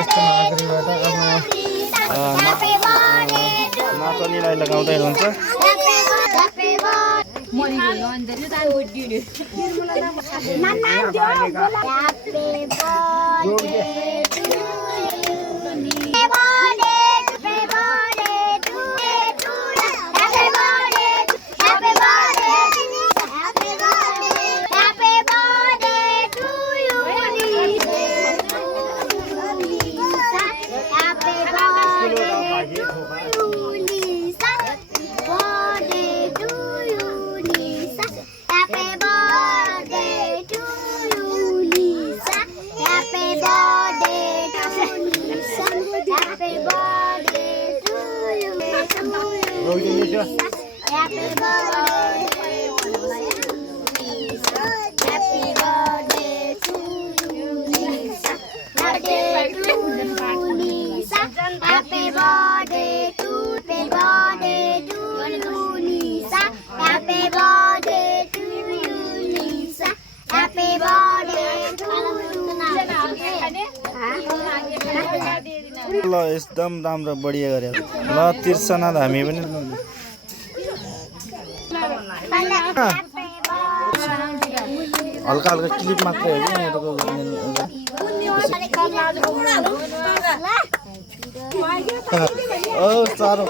यस्तो अगाडिबाट नाचनीलाई लगाउँदै हुनुहुन्छ ल एकदम राम्रो बढिया गरे ल तिर्सना हामी पनि हल्का हल्का क्लिप मात्रै हो कि ओ सारो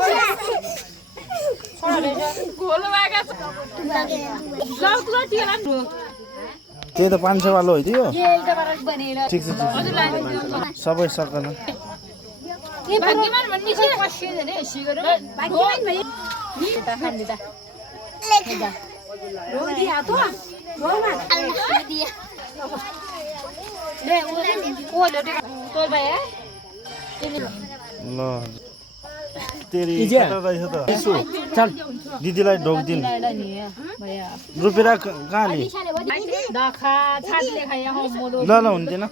त्यही त 500 वालो हो त्यो ठिक छ सबै सक्दैन ल तेरी दिदीलाई ढोक्दिन रुपियाँ कहाँ नि ल ल हुन्थेन